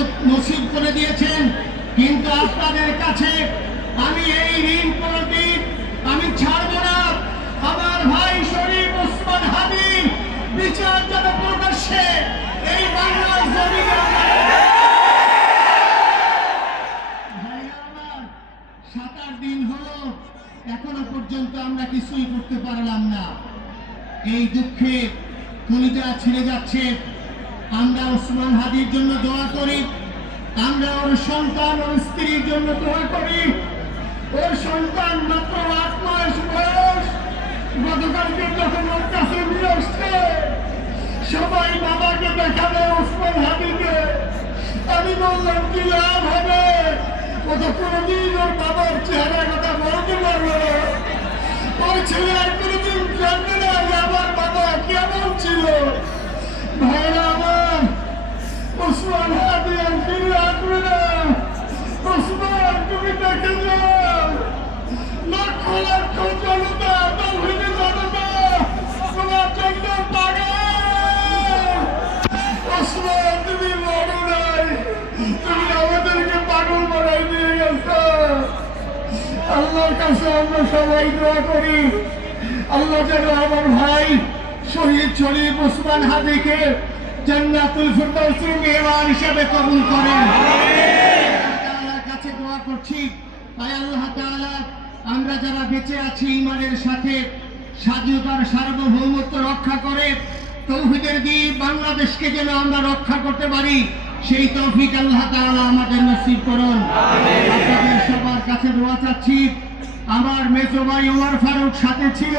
সুযোগ নসিব করে দিয়েছেন। কিন্তু আপনাদের কাছে আমি এই ঋণ কোনদিন আমি ছাড়ব না। আমার ভাই শরীফ ওসমান হাদি বিচার যেন প্রকাশ্যে এই বাংলার জমিনে 7 দিন হলো এখনো পর্যন্ত আমরা কিছুই করতে পারলাম না। এই দুঃখে কলিজা ছিঁড়ে যাচ্ছে। আমরা ওসমান হাদির জন্য দোয়া করি, আমরা ওর সন্তান ওর স্ত্রীর জন্য দোয়া করি। ওর সন্তান মাত্র 8 মাস বয়স, গতকালকে যখন ওর কাছে নিয়ে আসছে সবাই বাবাকে দেখাবে ওসমান হাদিকে। আমি বললাম কি লাভ হবে, ও তো কোনোদিন ওর বাবার চেহারা কথা বলতে পারবে না। ওর ছেলে আর কোনোদিন জানবে না যে আমার বাবা কেমন ছিল। ভাইরা আমার, ওসমান হাদি আর ফিরে আসবে না। ওসমান তুমি দেখে যাও, লক্ষ লক্ষ জনতা তৌহিদি জনতা তোমার জন্য পাগল। ওসমান তুমি মরো নাই, তুমি আমাদেরকে পাগল বানাই দিয়ে গেছো। আল্লাহর কাছে আমরা সবাই দোয়া করি, আল্লাহ যেন আমার ভাই শহীদ শরীফ ওসমান হাদিকে জান্নাতুল ফিরদাউসের মেহমান হিসেবে কবুল করেন। আল্লাহর কাছে দোয়া করছি, আয় আল্লাহ তাআলা আমরা যারা বেঁচে আছি ঈমানের সাথে স্বাধীনতার সার্বভৌমত্ব রক্ষা করে তৌহিদের দ্বীপ বাংলাদেশকে যেন আমরা রক্ষা করতে পারি, সেই তৌফিক আল্লাহ তাআলা আমাদের নসিব করুন। আপনাদের সবার কাছে দোয়া চাচ্ছি। আমার মেজো ভাই ওমর ফারুক সাথে ছিল,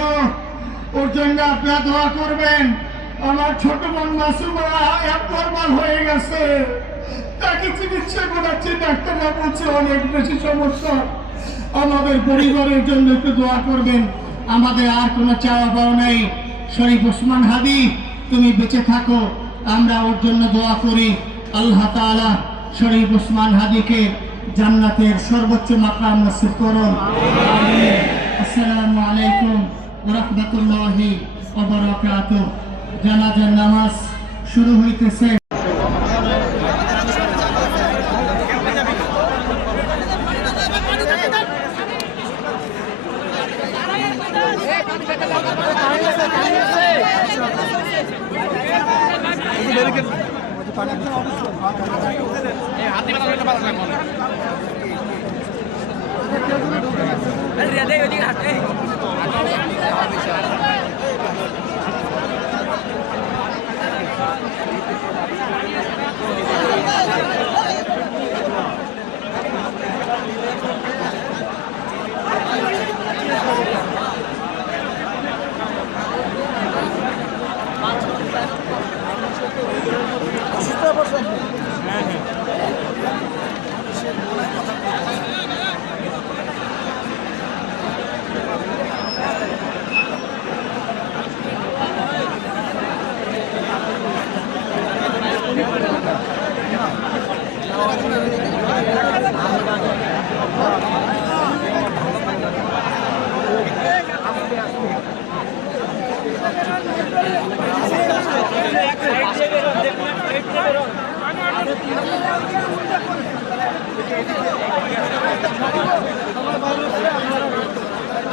ওর জন্য আপনারা দোয়া করবেন। আমার ছোট বোন মাসুমা নরমাল হয়ে গেছে, তাকে চিকিৎসা করাচ্ছি, ডাক্তাররা বলছে অনেক বেশি সমস্যা। আমাদের পরিবারের জন্য একটু দোয়া করবেন। আমাদের আর কোনো চাওয়া পাওয়া নেই। শরীফ ওসমান হাদি তুমি বেঁচে থাকো, আমরা ওর জন্য দোয়া করি। আল্লাহ তাআলা শরীফ ওসমান হাদিকে জান্নাতের সর্বোচ্চ মাকাম নসিব করুন। আমিন। আসসালামু আলাইকুম ওয়া রাহমাতুল্লাহি ওয়া বারাকাতুহু। জানাজার নামাজ শুরু হইতেছে।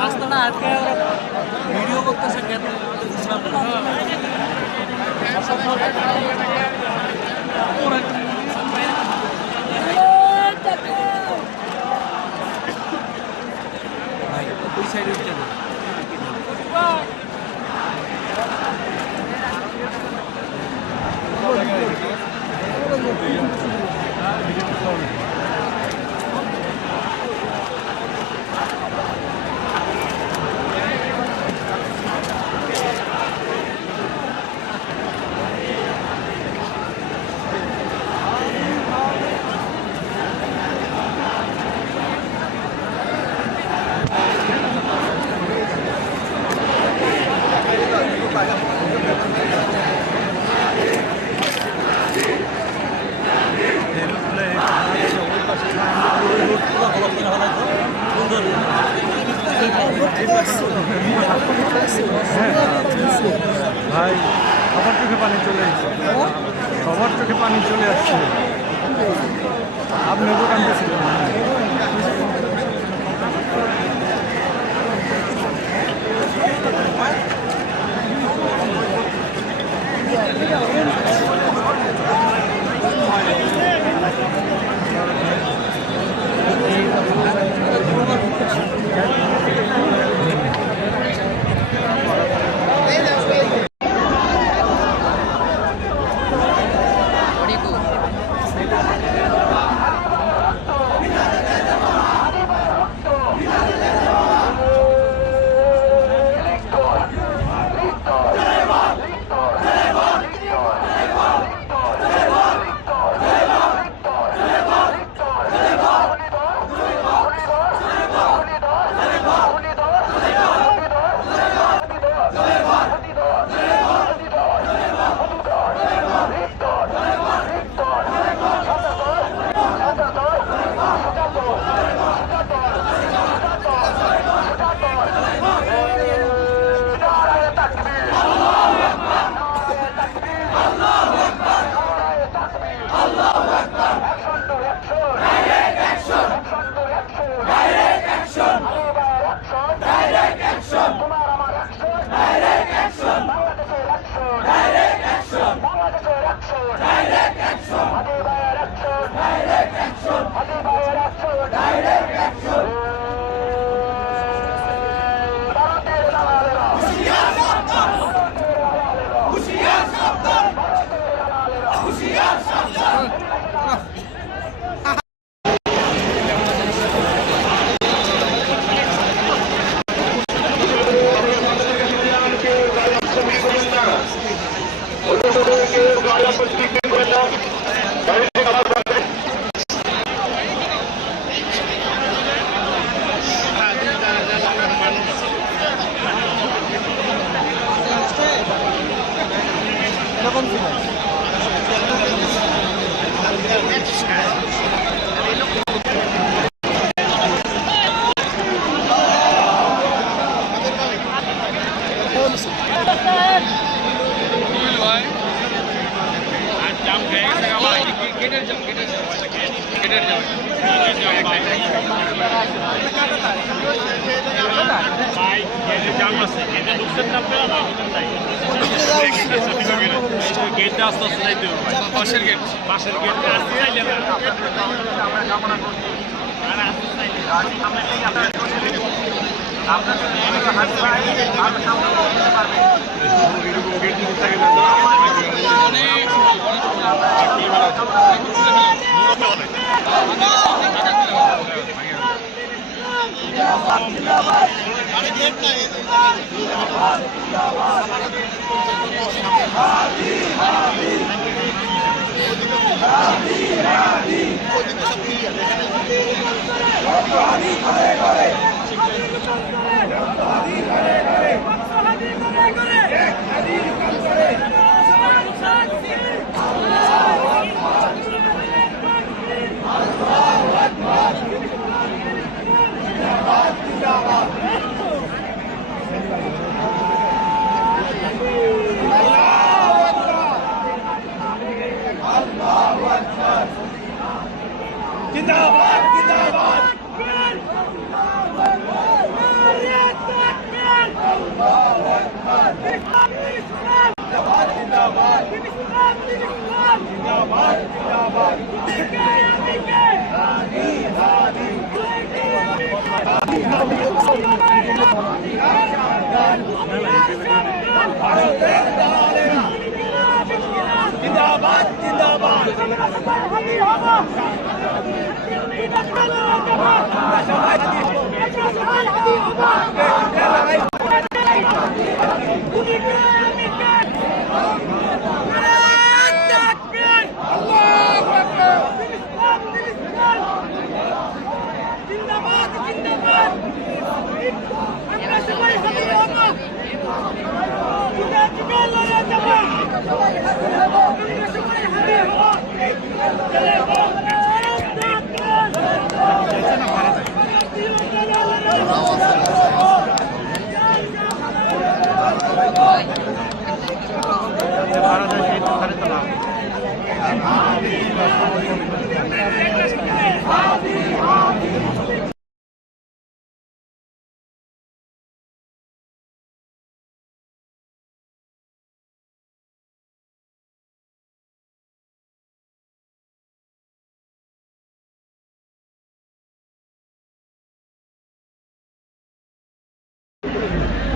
রাস্তাটা আটকে ভিডিও করতেছে কেন? ওই সাইডে উঠে আপনাদের কান্দতেছিলেন গেটটা আস্তে আস্তে যাইতে হবে পাশের গেট আস্তে যাইলে না আমরা কামনা করছি আর আস্তে যাইলে আমরা এই আপনারা আমরা যদি এটাকে হাত পাই আর সামনে করতে পারবে এরকম গেট দিতে থাকে না আরে গেট না জিন্দাবাদ জিন্দাবাদ জিন্দাবাদ জিন্দাবাদ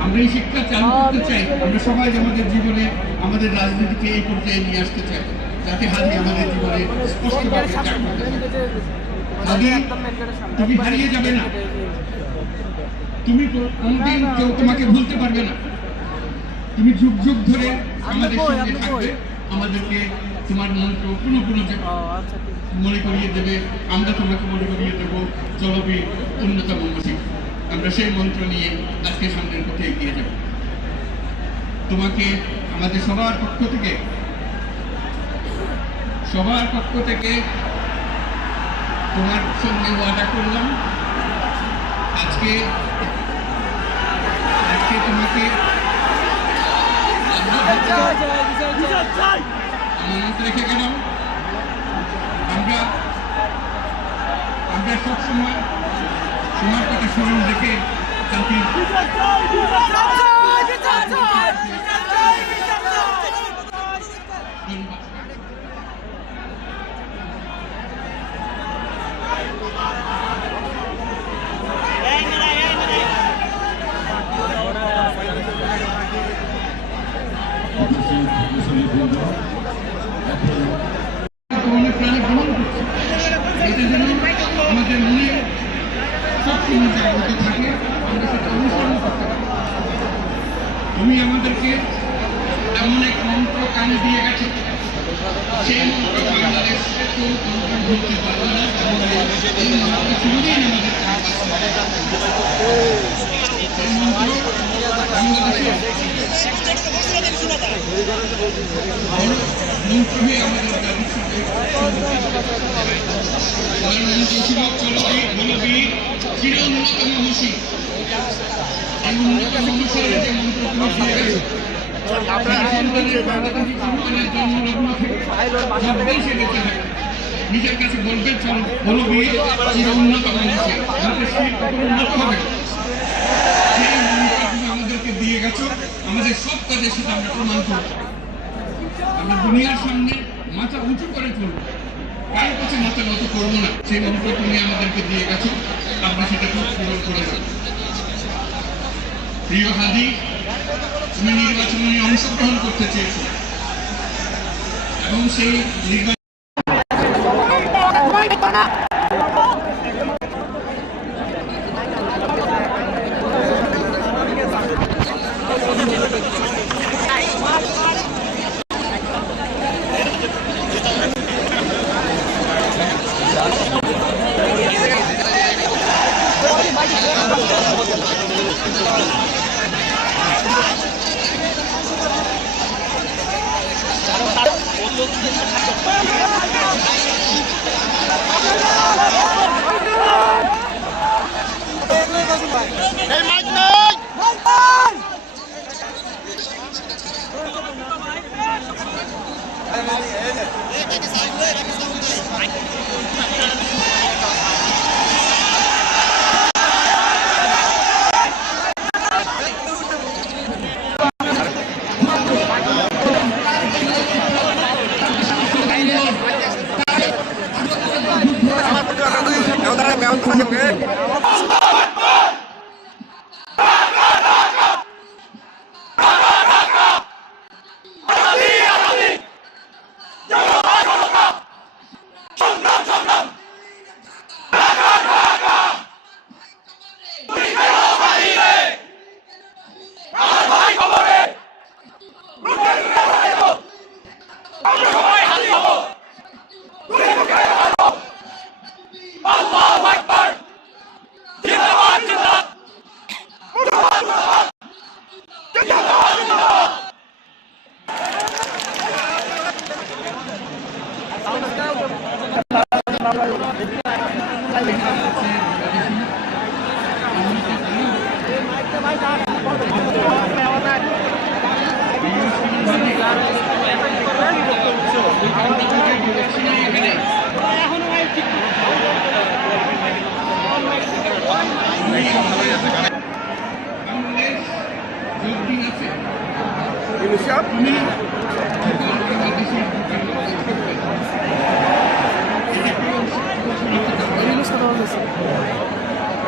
আমরা এই শিক্ষা চালু করতে চাই। আমরা সবাই আমাদের জীবনে আমাদের রাজনীতিকে এই পর্যায়ে নিয়ে আসতে চাই, যাতে হাদি আমাদের জীবনে স্পষ্টভাবে জাগ্রত থাকে। হাদি, তুমি হারিয়ে যাবে না, তুমি কোনদিন কেউ তোমাকে ভুলতে পারবে না। তুমি যুগ যুগ ধরে আমাদের সঙ্গে থাকবে, আমাদেরকে তোমার মন্ত্র পুনঃ পুনঃ মনে করিয়ে দেবে, আমরা তোমাকে মনে করিয়ে দেবো চলবি উন্নতম মসজিদ। আমরা সেই মন্ত্র নিয়ে আজকে সামনের পথে এগিয়ে যাব। তোমাকে আমাদের সবার পক্ষ থেকে তোমার সঙ্গে ওয়াদা করলাম, আজকে তোমাকে আমানত রেখে গেলাম। আমরা সবসময় তোমার কথা স্মরণ রেখে জাতির অনেক প্রাণী ভ্রমণ করছে, এটা যেন আমাদের মনে সবসময় জাগ্রত থাকে, আমরা সেটা অনুসরণ করতে পারি। তুমি আমাদেরকে এমন এক মন্ত্র কানে দিয়ে গেছো, সেই মন্ত্র বাংলাদেশে কেউ বলতে পারবে না, এই মন্ত্র শুনলেই আমাদের নিজের কাছে বলবে হলো উন্নত মানুষের উন্নত হবে। সেই মন্ত্র তুমি আমাদেরকে দিয়ে গেছো, আমাদের সব কাজের সাথে আমরা প্রমাণ করবো। আমরা দুনিয়ার সামনে মাথা উঁচু করে চলবো, কারোর কাছে মাথা নত করবো না। সেই মন্ত্র তুমি আমাদেরকে দিয়ে গেছো, আমরা সেটা খুব পূরণ করে যাবো। প্রিয় হাদি, তুমি নির্বাচনে অংশগ্রহণ করতে চেয়েছো এবং সেই নির্বাচন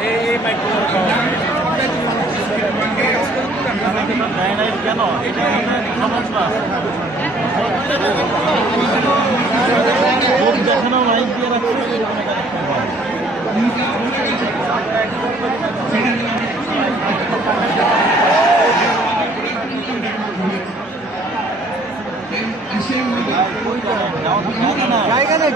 এই দেয় নাই কেন? এটা সমস্যা দেখানো লাইন দিয়ে রাখছে। জায়গা নেই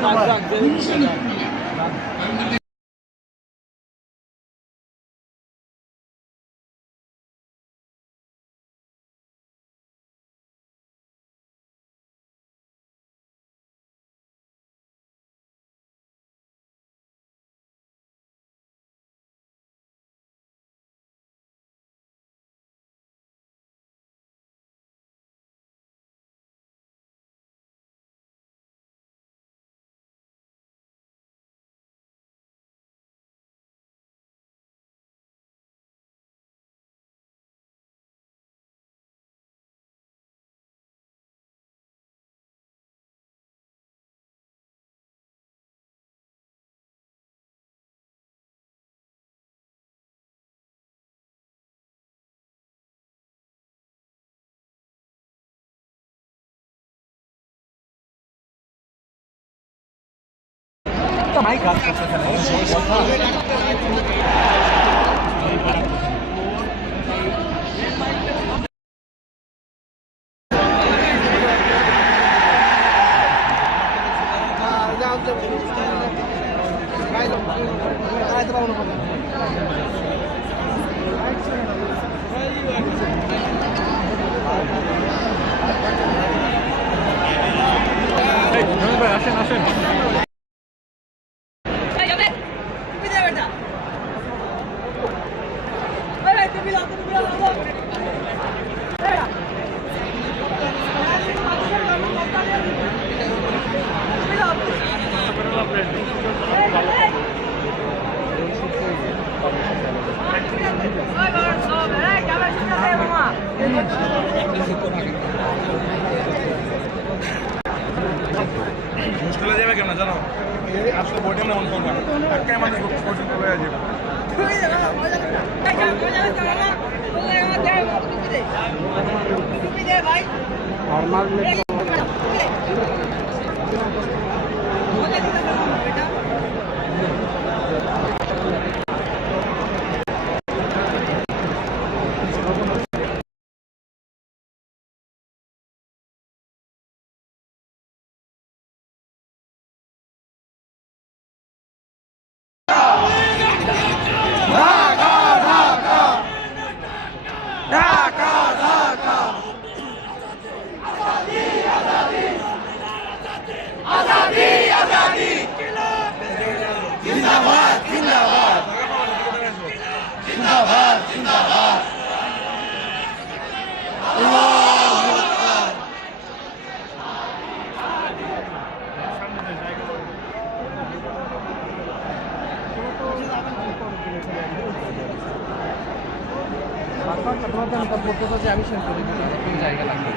মাইক আসছে আসেন আসেন মুশকিল যাবে কেন জানো আসলে বইটা মন করবা একাই মানুষ পর্যন্ত হয়ে যাবে আর মারলে আমি শেষ করে জায়গা লাগবে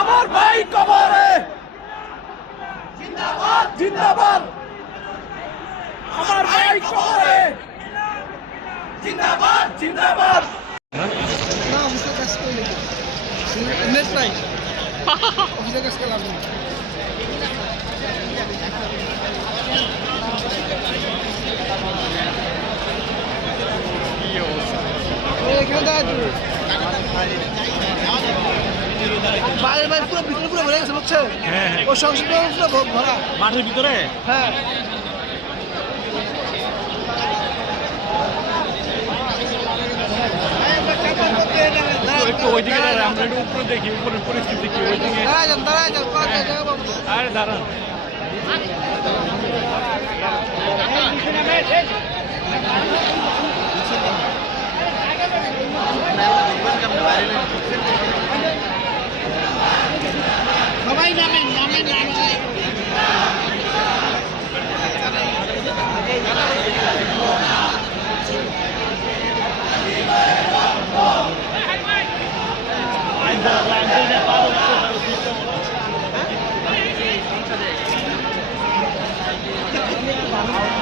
আমার ভাই কবরে জিন্দাবাদ জিন্দাবাদ আমার ভাই কবরে জিন্দাবাদ জিন্দাবাদ না অফিসে কাজ করে নেট নাই অফিসে কাজ করে লাভ নেই বাইরে বাইরে পুরো ভিতরে পুরো ভরে গেছে বুঝছো ও সংসদ পুরো ভরা মাঠের ভিতরে হ্যাঁ একটু ওইদিকে আমরা একটু উপরে দেখি উপরের পরিস্থিতি কি ওইদিকে আরে দাঁড়ান সবাই নামেন নামেন নামেন ভাই